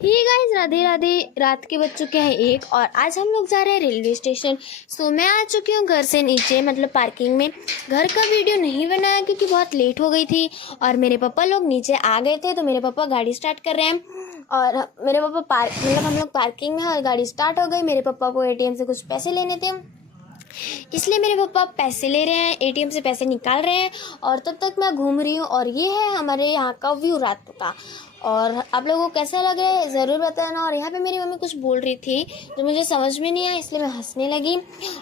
Hey guys, Radhe Radhe. रात के बज चुके हैं 1 और आज हम लोग जा रहे हैं रेलवे स्टेशन। मैं आ चुकी हूँ घर से नीचे, मतलब पार्किंग में। घर का वीडियो नहीं बनाया क्योंकि बहुत लेट हो गई थी और मेरे पापा लोग नीचे आ गए थे, तो मेरे पापा गाड़ी स्टार्ट कर रहे हैं और मेरे पापा हम लोग पार्किंग में हैं और गाड़ी स्टार्ट हो गई। मेरे पापा को एटीएम से कुछ पैसे लेने थे, इसलिए मेरे पापा पैसे ले रहे हैं, एटीएम से पैसे निकाल रहे हैं और तब तक मैं घूम रही हूँ। और ये है हमारे यहाँ का व्यू रात का। और आप लोगों को कैसा लगे ज़रूर बताना। और यहाँ पे मेरी मम्मी कुछ बोल रही थी जो मुझे समझ में नहीं आया, इसलिए मैं हंसने लगी।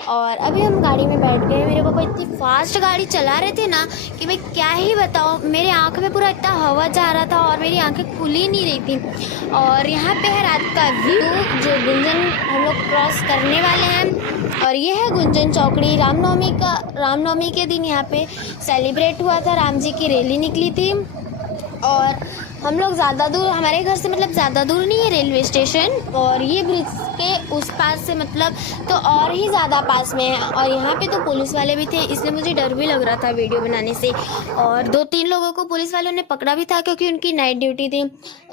और अभी हम गाड़ी में बैठ गए। मेरे पापा इतनी फास्ट गाड़ी चला रहे थे ना कि मैं क्या ही बताऊँ, मेरे आँख में पूरा इतना हवा जा रहा था और मेरी आँखें खुल ही नहीं रही थी। और यहाँ पे है रात का व्यू, जो गुंजन हम लोग क्रॉस करने वाले हैं। और ये है गुंजन चौकड़ी। रामनवमी के दिन यहाँ पे सेलिब्रेट हुआ था, राम जी की रैली निकली थी। और हम लोग ज़्यादा दूर, हमारे घर से मतलब ज़्यादा दूर नहीं है रेलवे स्टेशन, और ये ब्रिज के उस पास से मतलब तो और ही ज़्यादा पास में है। और यहाँ पे तो पुलिस वाले भी थे, इसलिए मुझे डर भी लग रहा था वीडियो बनाने से। और 2-3 लोगों को पुलिस वालों ने पकड़ा भी था क्योंकि उनकी नाइट ड्यूटी थी।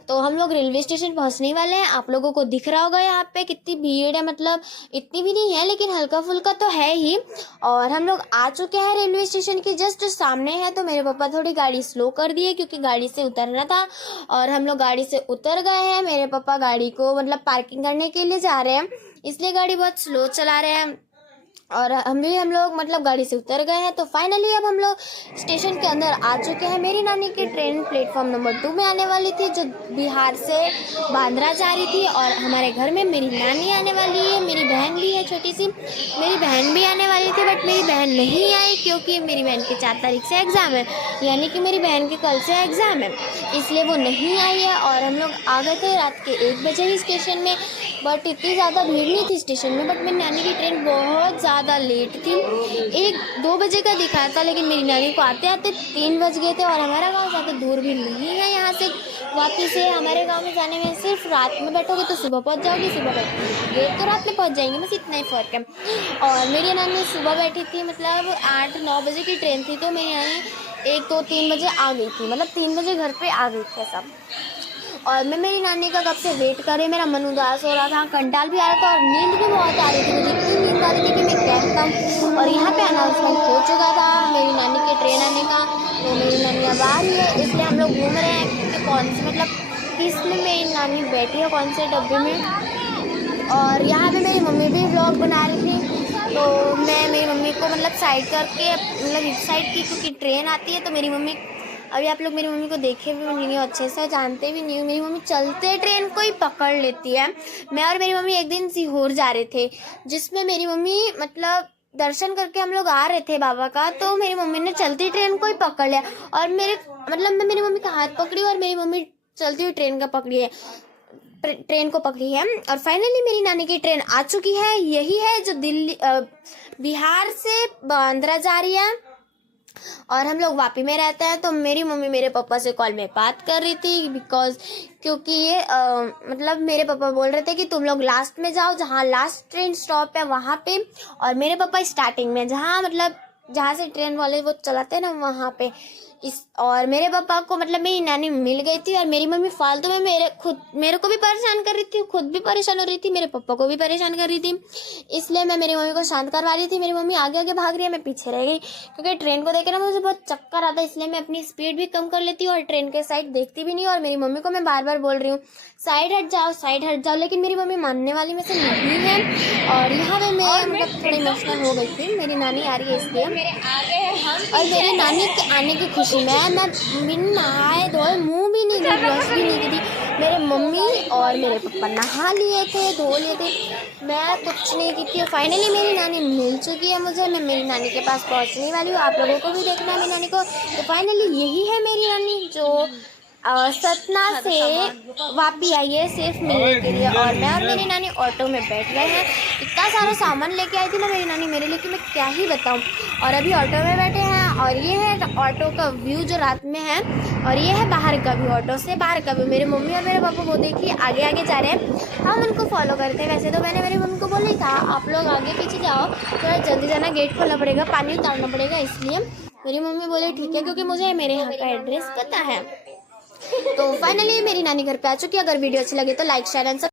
तो हम लोग रेलवे स्टेशन पहुँचने वाले हैं। आप लोगों को दिख रहा होगा यहाँ पे कितनी भीड़ है, मतलब इतनी भी नहीं है लेकिन हल्का फुल्का तो है ही। और हम लोग आ चुके हैं रेलवे स्टेशन के जस्ट सामने है। तो मेरे पापा थोड़ी गाड़ी स्लो कर दिए क्योंकि गाड़ी से उतरना था और हम लोग गाड़ी से उतर गए हैं। मेरे पापा गाड़ी को मतलब पार्किंग करने के लिए जा रहे हैं, इसलिए गाड़ी बहुत स्लो चला रहे हैं। और हम लोग मतलब गाड़ी से उतर गए हैं। तो फाइनली अब हम लोग स्टेशन के अंदर आ चुके हैं। मेरी नानी की ट्रेन प्लेटफॉर्म नंबर 2 में आने वाली थी, जो बिहार से बांद्रा जा रही थी। और हमारे घर में मेरी नानी आने वाली है, मेरी बहन भी है छोटी सी, मेरी बहन भी आने वाली थी बट मेरी बहन नहीं आई क्योंकि मेरी बहन की 4 तारीख से एग्ज़ाम है, यानी कि मेरी बहन के कल से एग्ज़ाम है, इसलिए वो नहीं आई है। और हम लोग आ गए थे रात के 1 बजे ही स्टेशन में, बट इतनी ज़्यादा भीड़ नहीं थी स्टेशन में। बट मेरी नानी की ट्रेन बहुत ज़्यादा लेट थी, 1-2 बजे का दिखाया था, लेकिन मेरी नानी को आते आते 3 बज गए थे। और हमारा गांव ज़्यादा दूर भी नहीं है यहाँ से, वापस से हमारे गांव में जाने में सिर्फ रात में बैठोगे तो सुबह पहुँच जाओगे, सुबह बैठोगे तो रात में पहुँच जाएंगे, बस इतना ही फ़र्क है। और मेरी नानी सुबह बैठी थी, मतलब 8-9 बजे की ट्रेन थी, तो मेरी नानी 1-2-3 बजे आ गई थी, मतलब 3 बजे घर पर आ गई थी सब। और मैं मेरी नानी का कब से वेट कर रही, मेरा मन उदास हो रहा था, कंटाल भी आ रहा था और नींद भी बहुत आ रही थी, मुझे इतनी नींद आ रही थी कि मैं क्या बताऊँ। और यहाँ पे अनाउंसमेंट हो चुका था मेरी नानी के ट्रेन आने का, तो मेरी नानी अब आ रही है, इसलिए हम लोग घूम रहे हैं कि कौन से मतलब किस में मेरी नानी बैठी है, कौन से डब्बे में। और यहाँ पे मेरी मम्मी भी व्लॉग बना रही थी, तो मैं मेरी मम्मी को मतलब साइड करके, मतलब इस साइड की क्योंकि ट्रेन आती है, तो मेरी मम्मी, अभी आप लोग मेरी मम्मी को देखे भी नहीं हो अच्छे से, जानते भी नहीं हो, मेरी मम्मी चलते ट्रेन को ही पकड़ लेती है। मैं और मेरी मम्मी एक दिन सीहोर जा रहे थे, जिसमें मेरी मम्मी मतलब दर्शन करके हम लोग आ रहे थे बाबा का, तो मेरी मम्मी ने चलती ट्रेन को ही पकड़ लिया और मैं मेरी मम्मी का हाथ पकड़ी और मेरी मम्मी चलती हुई ट्रेन को पकड़ी है। और फाइनली मेरी नानी की ट्रेन आ चुकी है, यही है जो बिहार से बांद्रा जा रही है। और हम लोग वापी में रहते हैं, तो मेरी मम्मी मेरे पापा से कॉल में बात कर रही थी क्योंकि ये मतलब मेरे पापा बोल रहे थे कि तुम लोग लास्ट में जाओ, जहाँ लास्ट ट्रेन स्टॉप है वहाँ पे, और मेरे पापा स्टार्टिंग में, जहाँ से ट्रेन वाले वो चलाते हैं ना वहाँ पे। और मेरे पापा को मतलब मेरी नानी मिल गई थी और मेरी मम्मी फालतू में मेरे को भी परेशान कर रही थी, खुद भी परेशान हो रही थी, मेरे पापा को भी परेशान कर रही थी, इसलिए मैं मेरी मम्मी को शांत करवा रही थी। मेरी मम्मी आगे आगे भाग रही है, मैं पीछे रह गई क्योंकि ट्रेन को देखे ना मुझे बहुत चक्कर आता है, इसलिए मैं अपनी स्पीड भी कम कर लेती हूँ और ट्रेन के साइड देखती भी नहीं। और मेरी मम्मी को मैं बार बार बोल रही हूँ साइड हट जाओ, लेकिन मेरी मम्मी मानने वाली में से नहीं है। और यहाँ पे मैं मतलब थोड़ी इमोशनल हो गई थी, मेरी नानी आ रही है इसलिए। और मेरी नानी के आने की खुशी में मैं बिन नहाए धोए, मुंह भी नहीं धोई, ब्रश भी नहीं की थी, मेरे मम्मी और मेरे पापा नहा लिए थे, धो लिए थे, मैं कुछ नहीं की थी। फाइनली मेरी नानी मिल चुकी है मुझे, मैं मेरी नानी के पास पहुंचने वाली हूँ, आप लोगों को भी देखना है मेरी नानी को। तो फाइनली यही है मेरी नानी जो सतना से वापी आई है सिर्फ मिलने के लिए। और मैं और मेरी नानी ऑटो में बैठ गए हैं, इतना सारा सामान लेके आई थी ना मेरी नानी मेरे लिए कि मैं क्या ही बताऊं। और अभी ऑटो में बैठे हैं और ये है ऑटो का व्यू जो रात में है, और ये है बाहर का व्यू, ऑटो से बाहर का व्यू। मेरे मम्मी और मेरे पापा वो देखिए आगे आगे जा रहे हैं, हम उनको फॉलो करते हैं। वैसे तो मैंने मेरी मम्मी को बोला ही था आप लोग आगे पीछे जाओ, थोड़ा जल्दी जाना, गेट खोलना पड़ेगा, पानी उतारना पड़ेगा, इसलिए मेरी मम्मी बोले ठीक है, क्योंकि मुझे मेरे यहाँ का एड्रेस पता है। तो फाइनली मेरी नानी घर पे आ चुकी है। अगर वीडियो अच्छी लगी तो लाइक शेयर एंड